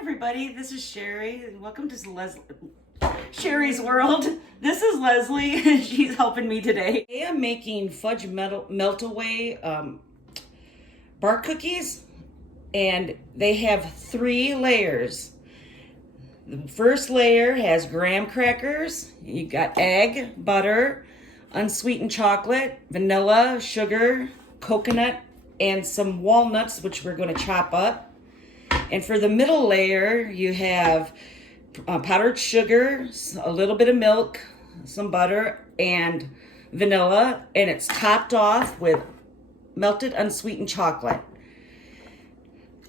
everybody, this is Sherry. Welcome to Sherry's World. This is Leslie, and she's helping me today. Today I'm making Fudge Meltaway bar cookies, and they have 3 layers. The first layer has graham crackers, you got egg, butter, unsweetened chocolate, vanilla, sugar, coconut, and some walnuts, which we're going to chop up. And for the middle layer, you have powdered sugar, a little bit of milk, some butter, and vanilla, and it's topped off with melted unsweetened chocolate.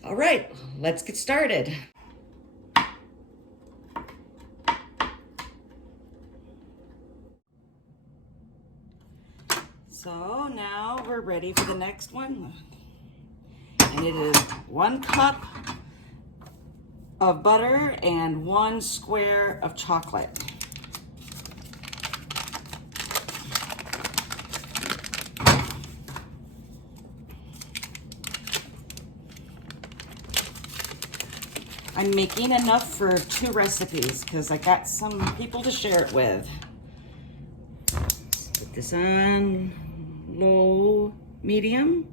All right, let's get started. So now we're ready for the next one. And it is 1 cup of butter and 1 square of chocolate. I'm making enough for 2 recipes because I got some people to share it with. Put this on low, medium.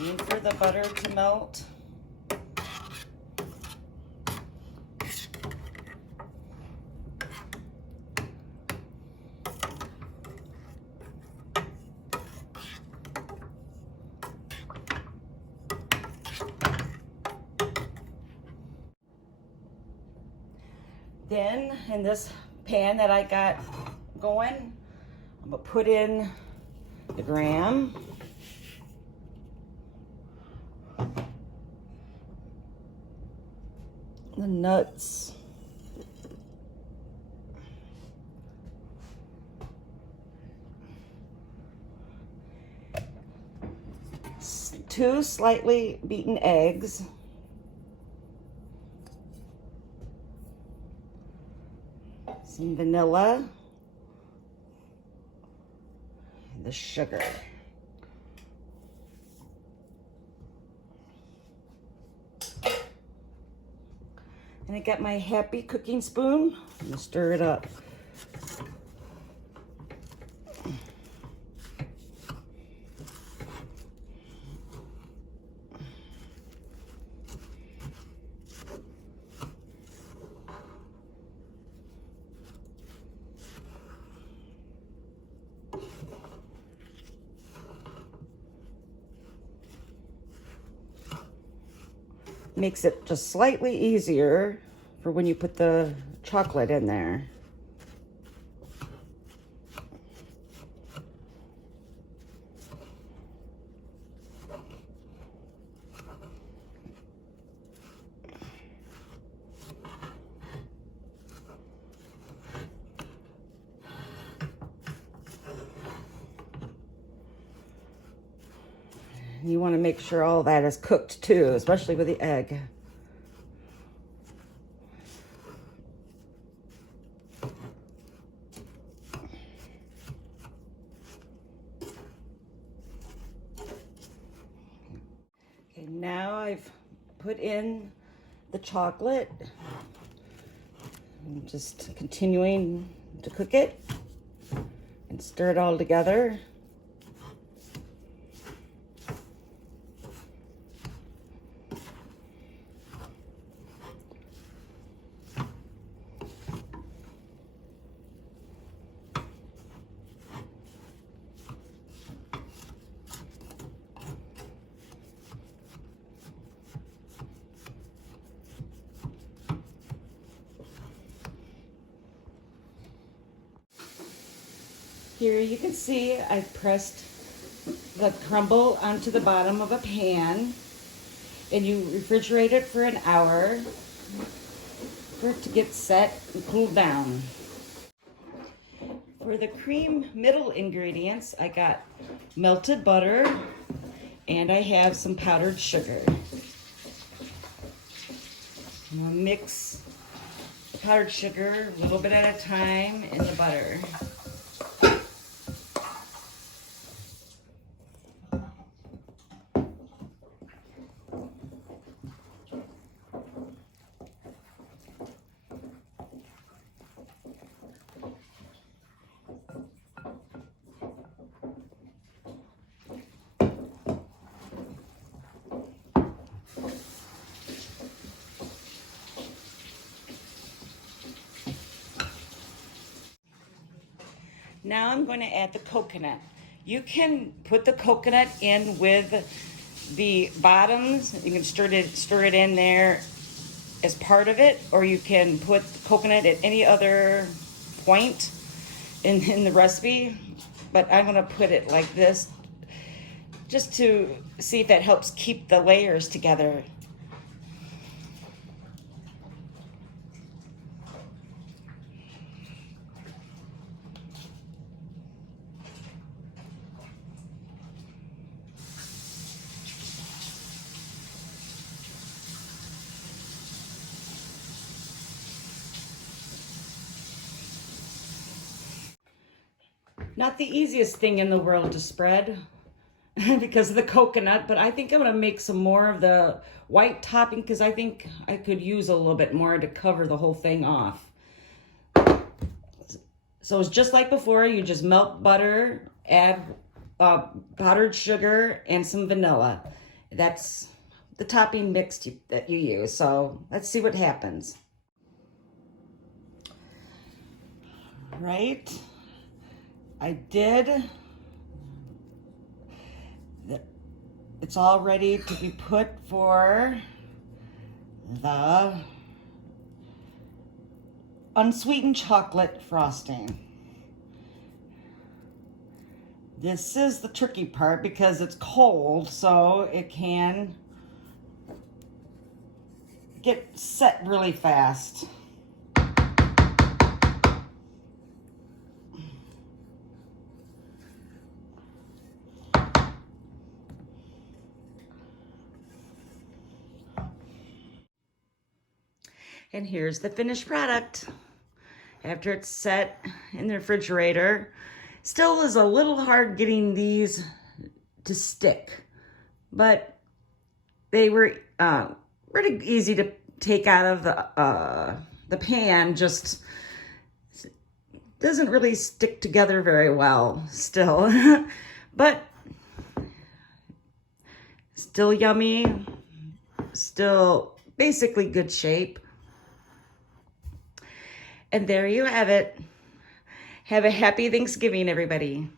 Waiting for the butter to melt. Then in this pan that I got going, I'm gonna put in the graham. The nuts, two slightly beaten eggs, some vanilla, and the sugar. And I got my happy cooking spoon. I'm gonna stir it up. Makes it just slightly easier for when you put the chocolate in there. You want to make sure all that is cooked too, especially with the egg. Okay, now I've put in the chocolate. I'm just continuing to cook it and stir it all together. Here you can see I pressed the crumble onto the bottom of a pan, and you refrigerate it for an hour for it to get set and cool down. For the cream middle ingredients, I got melted butter and I have some powdered sugar. I'm gonna mix the powdered sugar a little bit at a time in the butter. Now I'm going to add the coconut. You can put the coconut in with the bottoms. You can stir it in there as part of it, or you can put coconut at any other point in the recipe. But I'm going to put it like this just to see if that helps keep the layers together. Not the easiest thing in the world to spread because of the coconut, but I think I'm gonna make some more of the white topping because I think I could use a little bit more to cover the whole thing off. So it's just like before, you just melt butter, add powdered sugar and some vanilla. That's the topping mix that you use. So let's see what happens. Right. I did. It's all ready to be put for the unsweetened chocolate frosting. This is the tricky part because it's cold, so it can get set really fast. And here's the finished product after it's set in the refrigerator. Still is a little hard getting these to stick, but they were pretty easy to take out of the pan. Just doesn't really stick together very well still, but still yummy, still basically good shape. And there you have it. Have a happy Thanksgiving, everybody.